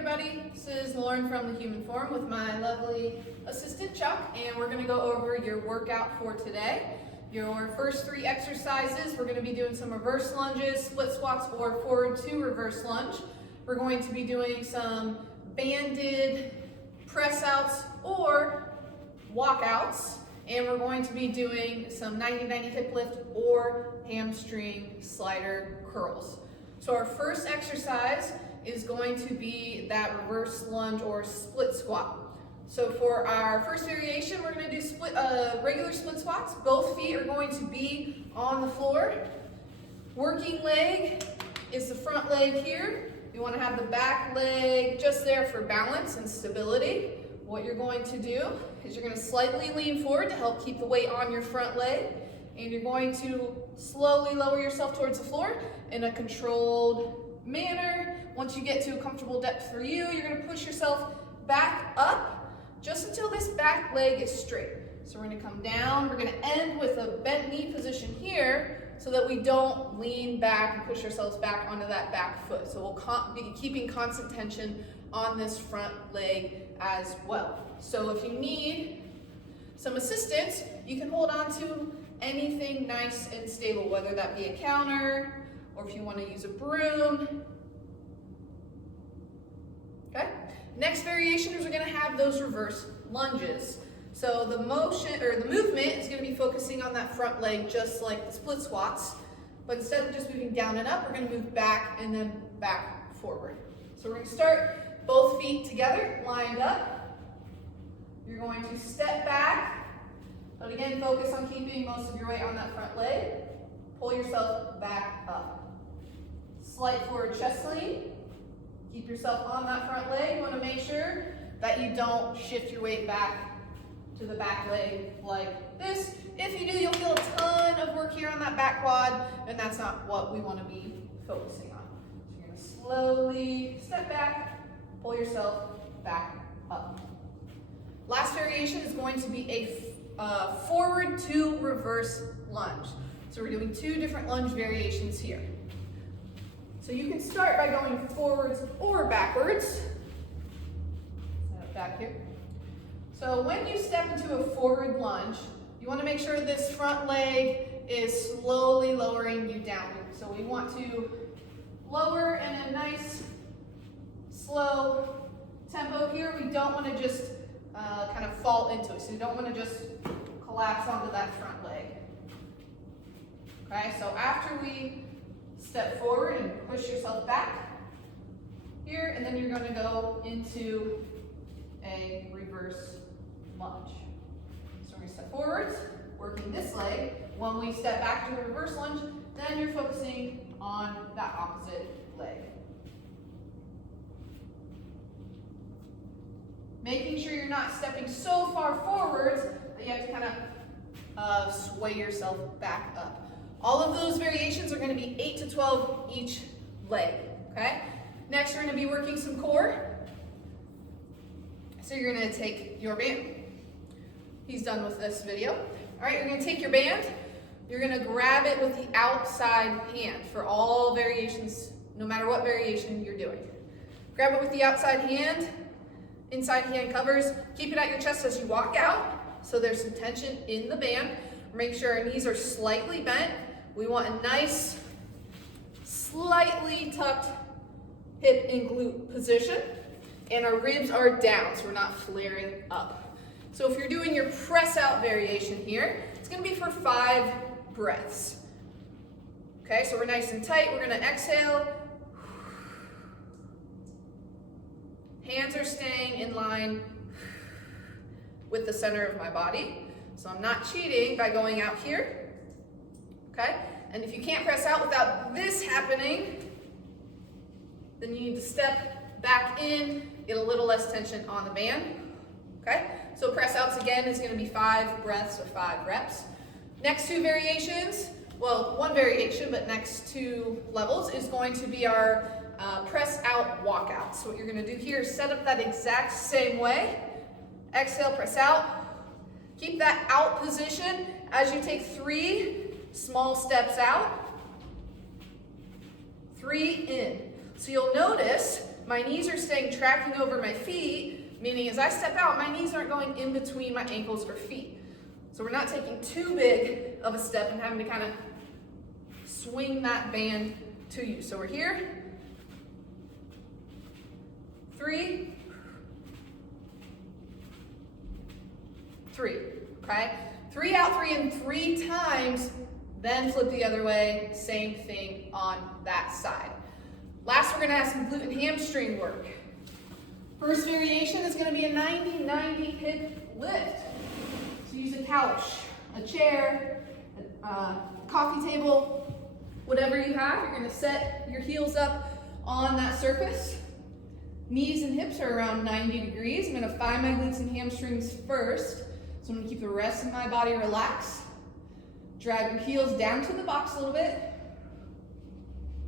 everybody, this is Lauren from The Human Form with my lovely assistant Chuck, and we're going to go over your workout for today. Your first 3 exercises, we're going to be doing some reverse lunges, split squats, or forward to reverse lunge. We're going to be doing some banded press outs or walkouts, and we're going to be doing some 90-90 hip lift or hamstring slider curls. So our first exercise is going to be that reverse lunge or split squat. So for our first variation, we're going to do regular split squats. Both feet are going to be on the floor. Working leg is the front leg here. You want to have the back leg just there for balance and stability. What you're going to do is you're going to slightly lean forward to help keep the weight on your front leg, and you're going to slowly lower yourself towards the floor in a controlled manner. Once you get to a comfortable depth for you, you're going to push yourself back up just until this back leg is straight. So we're going to come down. We're going to end with a bent knee position here so that we don't lean back and push ourselves back onto that back foot. So we'll be keeping constant tension on this front leg as well. So if you need some assistance, you can hold on to anything nice and stable, whether that be a counter or if you want to use a broom. Okay. Next variation is we're going to have those reverse lunges. So the motion or the movement is going to be focusing on that front leg just like the split squats, but instead of just moving down and up, we're going to move back and then back forward. So we're going to start both feet together, lined up. You're going to step back, but again, focus on keeping most of your weight on that front leg. Pull yourself back up. Slight forward chest lean. Keep yourself on that front leg. You want to make sure that you don't shift your weight back to the back leg like this. If you do, you'll feel a ton of work here on that back quad, and that's not what we want to be focusing on. So you're going to slowly step back, pull yourself back up. Last variation is going to be a forward to reverse lunge. So we're doing 2 different lunge variations here. So you can start by going forwards or backwards. Back here. So when you step into a forward lunge, you want to make sure this front leg is slowly lowering you down. So we want to lower in a nice, slow tempo here. We don't want to just kind of fall into it. So you don't want to just collapse onto that front leg. Okay, so after we step forward and push yourself back here, and then you're going to go into a reverse lunge. So we're going to step forwards, working this leg. When we step back to the reverse lunge, then you're focusing on that opposite leg. Making sure you're not stepping so far forwards that you have to kind of sway yourself back up. All of those variations are going to be 8 to 12 each leg, okay? Next, we're going to be working some core. So you're going to take your band. He's done with this video. All right, you're going to take your band. You're going to grab it with the outside hand for all variations, no matter what variation you're doing. Grab it with the outside hand. Inside hand covers. Keep it at your chest as you walk out, so there's some tension in the band. Make sure our knees are slightly bent. We want a nice, slightly tucked hip and glute position, and our ribs are down, so we're not flaring up. So if you're doing your press out variation here, it's going to be for 5 breaths. Okay, so we're nice and tight. We're going to exhale. Hands are staying in line with the center of my body. So I'm not cheating by going out here, okay? And if you can't press out without this happening, then you need to step back in, get a little less tension on the band, okay? So press outs again is gonna be 5 breaths or 5 reps. Next 2 variations, well, 1 variation, but next 2 levels is going to be our press out walkout. So what you're gonna do here is set up that exact same way. Exhale, press out. Keep that out position as you take 3 small steps out, 3 in. So you'll notice my knees are staying tracking over my feet, meaning as I step out, my knees aren't going in between my ankles or feet. So we're not taking too big of a step and having to kind of swing that band to you. So we're here. 3, 3, okay? 3 out, 3 in 3 times, then flip the other way, same thing on that side. Last, we're gonna have some glute and hamstring work. First variation is gonna be a 90-90 hip lift. So use a couch, a chair, a coffee table, whatever you have. You're gonna set your heels up on that surface. Knees and hips are around 90 degrees. I'm gonna find my glutes and hamstrings first. So I'm gonna keep the rest of my body relaxed. Drag your heels down to the box a little bit.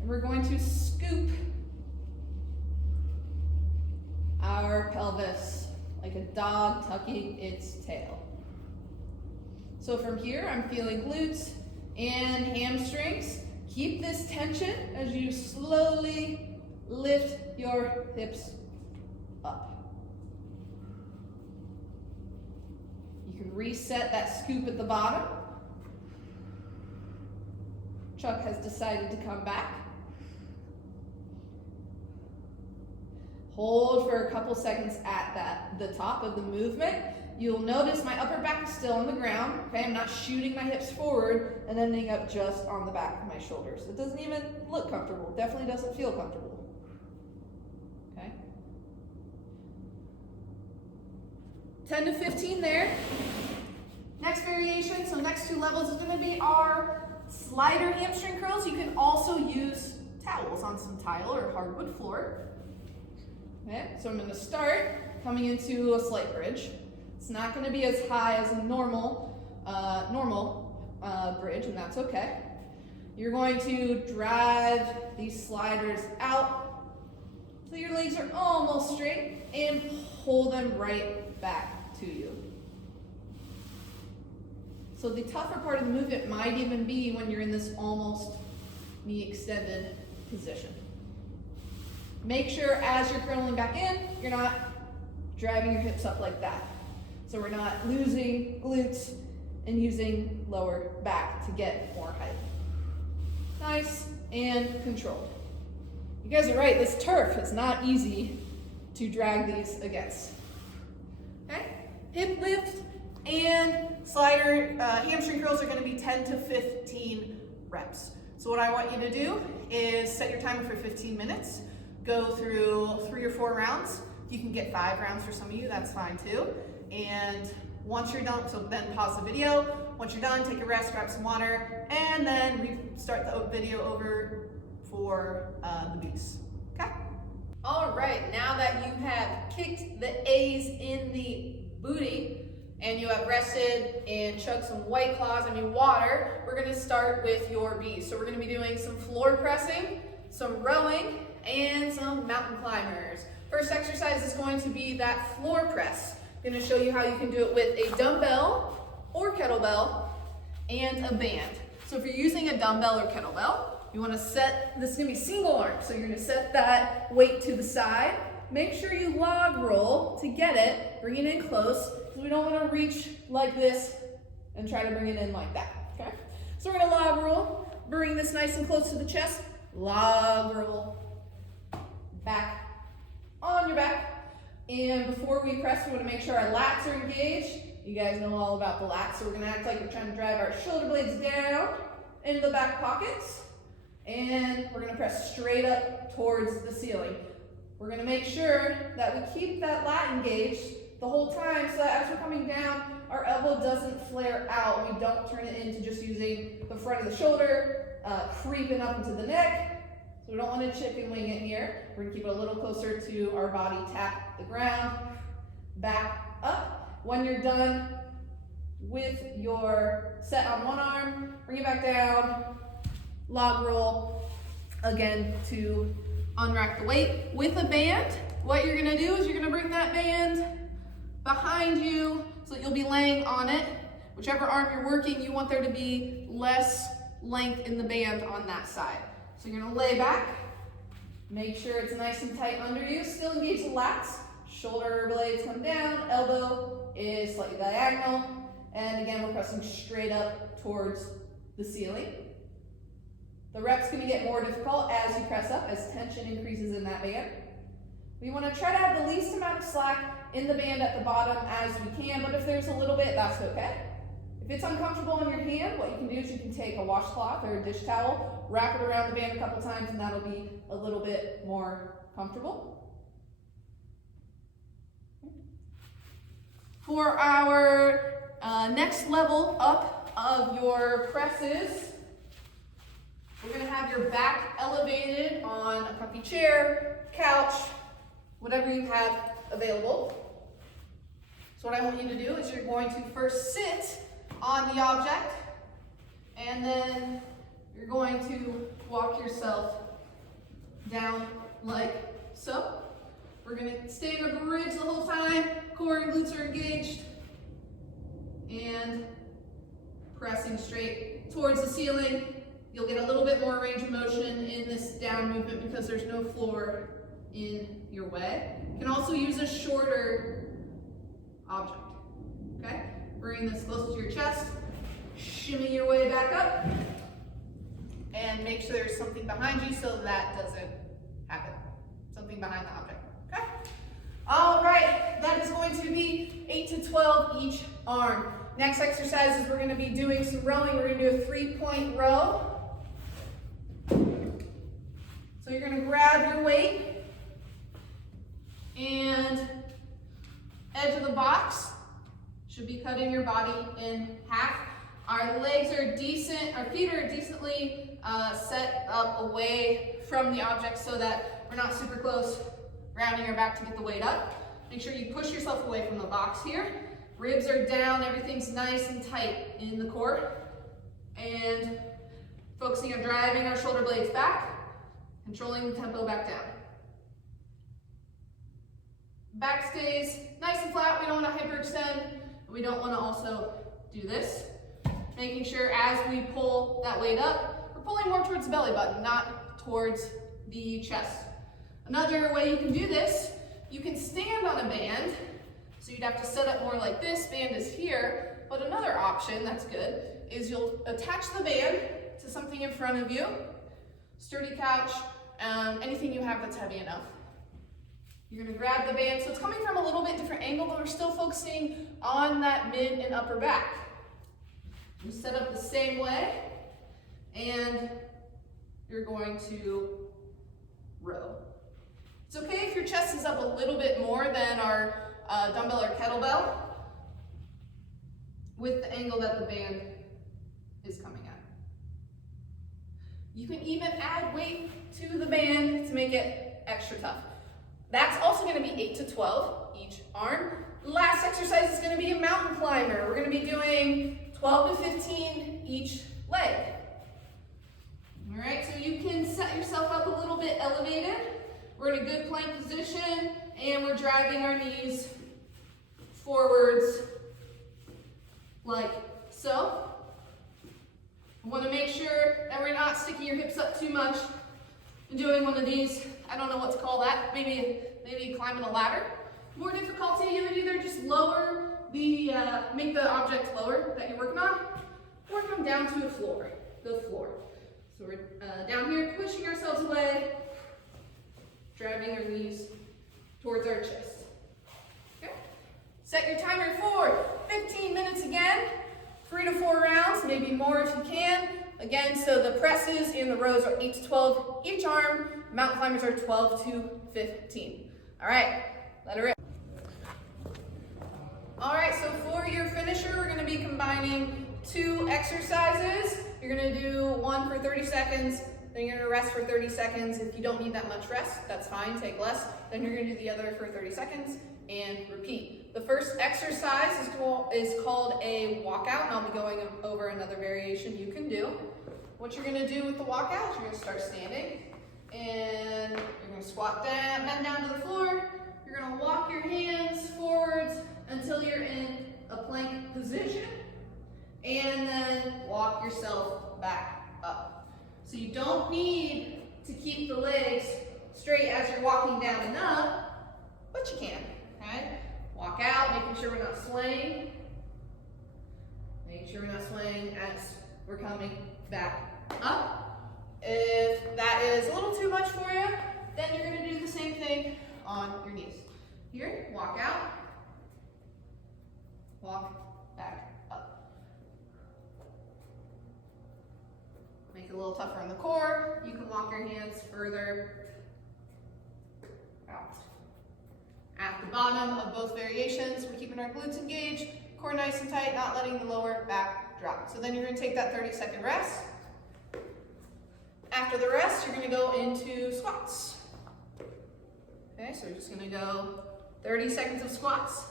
And we're going to scoop our pelvis like a dog tucking its tail. So from here, I'm feeling glutes and hamstrings. Keep this tension as you slowly lift your hips up. You can reset that scoop at the bottom. Chuck has decided to come back. Hold for a couple seconds at the top of the movement. You'll notice my upper back is still on the ground. Okay, I'm not shooting my hips forward and ending up just on the back of my shoulders. It doesn't even look comfortable. Definitely doesn't feel comfortable. Okay. 10 to 15 there. Next variation, so next 2 levels is going to be our slider hamstring curls. You can also use towels on some tile or hardwood floor. Okay, so I'm going to start coming into a slight bridge. It's not going to be as high as a normal bridge, and that's okay. You're going to drive these sliders out so your legs are almost straight and pull them right back to you. So the tougher part of the movement might even be when you're in this almost knee extended position. Make sure as you're curling back in, you're not driving your hips up like that. So we're not losing glutes and using lower back to get more height. Nice and controlled. You guys are right, this turf is not easy to drag these against. Okay, hip lift and slider hamstring curls are going to be 10 to 15 reps. So what I want you to do is set your timer for 15 minutes. Go through 3 or 4 rounds. You can get 5 rounds for some of you, that's fine too. And once you're done, so then pause the video. Once you're done, take a rest, grab some water, and then restart the video over for the beats. Okay? All right, now that you have kicked the A's in the booty and you have rested and chugged some White Claws, water, we're gonna start with your B's. So we're gonna be doing some floor pressing, some rowing, and some mountain climbers. First exercise is going to be that floor press. I'm going to show you how you can do it with a dumbbell or kettlebell and a band. So if you're using a dumbbell or kettlebell, you want to set, this is going to be single arm, so you're going to set that weight to the side. Make sure you log roll to get it, bring it in close, because we don't want to reach like this and try to bring it in like that, okay? So we're going to log roll, bring this nice and close to the chest, log roll, back, on your back. And before we press, we want to make sure our lats are engaged. You guys know all about the lats, so we're going to act like we're trying to drive our shoulder blades down into the back pockets. And we're going to press straight up towards the ceiling. We're going to make sure that we keep that lat engaged the whole time so that as we're coming down, our elbow doesn't flare out. We don't turn it into just using the front of the shoulder, creeping up into the neck. So we don't want to chicken wing it here. We're going to keep it a little closer to our body, tap the ground, back up. When you're done with your set on one arm, bring it back down, log roll, again to unrack the weight. With a band, what you're going to do is you're going to bring that band behind you so that you'll be laying on it. Whichever arm you're working, you want there to be less length in the band on that side. So you're going to lay back, Make sure it's nice and tight under you. Still engage the lats. Shoulder blades come down. Elbow is slightly diagonal. And again, we're pressing straight up towards the ceiling. The rep's going to get more difficult as you press up, as tension increases in that band. We want to try to have the least amount of slack in the band at the bottom as we can, but if there's a little bit, that's okay. If it's uncomfortable in your hand, what you can do is you can take a washcloth or a dish towel, wrap it around the band a couple times, and that'll be a little bit more comfortable. For our next level up of your presses, we're going to have your back elevated on a comfy chair, couch, whatever you have available. So what I want you to do is you're going to first sit on the object, and then you're going to walk yourself down like so. We're going to stay in a bridge the whole time. Core and glutes are engaged. And pressing straight towards the ceiling. You'll get a little bit more range of motion in this down movement because there's no floor in your way. You can also use a shorter object. Okay? Bring this close to your chest. Shimmy your way back up. And make sure there's something behind you so that doesn't happen. Something behind the object. Okay? All right, that is going to be 8 to 12 each arm. Next exercise is we're going to be doing some rowing. We're going to do a 3-point row. So you're going to grab your weight and edge of the box should be cutting your body in half. Our legs are decent, our feet are decently set up away from the object so that we're not super close, rounding our back to get the weight up. Make sure you push yourself away from the box here. Ribs are down, everything's nice and tight in the core. And focusing on driving our shoulder blades back, controlling the tempo back down. Back stays nice and flat. We don't want to hyperextend. We don't want to also do this. Making sure as we pull that weight up, we're pulling more towards the belly button, not towards the chest. Another way you can do this, you can stand on a band. So you'd have to set up more like this. Band is here. But another option that's good is you'll attach the band to something in front of you. Sturdy couch, anything you have that's heavy enough. You're going to grab the band. So it's coming from a little bit different angle, but we're still focusing on that mid and upper back. You set up the same way, and you're going to row. It's okay if your chest is up a little bit more than our dumbbell or kettlebell with the angle that the band is coming at. You can even add weight to the band to make it extra tough. That's also going to be 8 to 12 each arm. Last exercise is going to be a mountain climber. We're going to be doing 12 to 15 each leg. All right, so you can set yourself up a little bit elevated. We're in a good plank position, and we're driving our knees forwards like so. I want to make sure that we're not sticking your hips up too much and doing one of these, I don't know what to call that, maybe climbing a ladder. More difficulty, you would either just lower the, make the object lower that you're working on, or come down to the floor. So we're down here, pushing ourselves away, driving our knees towards our chest. Okay? Set your timer for 15 minutes again, 3 to 4 rounds, maybe more if you can. Again, so the presses and the rows are 8 to 12 each arm. Mountain climbers are 12 to 15. All right, let her rip. All right, so for your finisher, we're going to be combining 2 exercises. You're going to do one for 30 seconds, then you're going to rest for 30 seconds. If you don't need that much rest, that's fine, take less. Then you're going to do the other for 30 seconds and repeat. The first exercise is called a walkout, and I'll be going over another variation you can do. What you're going to do with the walkout, you're going to start standing, and you're going to squat down, bend down to the floor. You're going to walk your hands forwards until you're in a plank position, and then walk yourself back up. So you don't need to keep the legs straight as you're walking down and up, but you can, okay? Walk out, making sure we're not swaying. Making sure we're not swaying as we're coming back up. If that is a little too much for you, then you're gonna do the same thing on your knees. Here, walk out, walk back up. Make it a little tougher on the core. You can walk your hands further out. At the bottom of both variations, we're keeping our glutes engaged, core nice and tight, not letting the lower back drop. So then you're gonna take that 30-second rest. After the rest, you're gonna go into squats. Okay, so we're just gonna go 30 seconds of squats.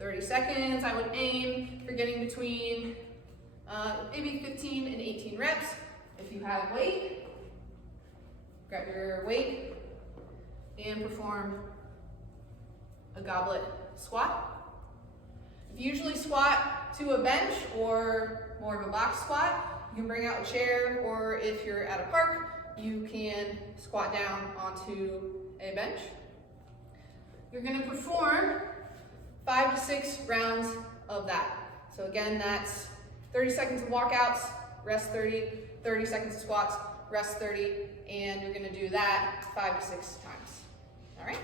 30 seconds, I would aim for getting between maybe 15 and 18 reps. If you have weight, grab your weight and perform a goblet squat. If you usually squat to a bench or more of a box squat, you can bring out a chair, or if you're at a park, you can squat down onto a bench. You're gonna perform 5 to 6 rounds of that. So again, that's 30 seconds of walkouts, rest 30, 30 seconds of squats, rest 30, and you're gonna do that 5 to 6 times. All right?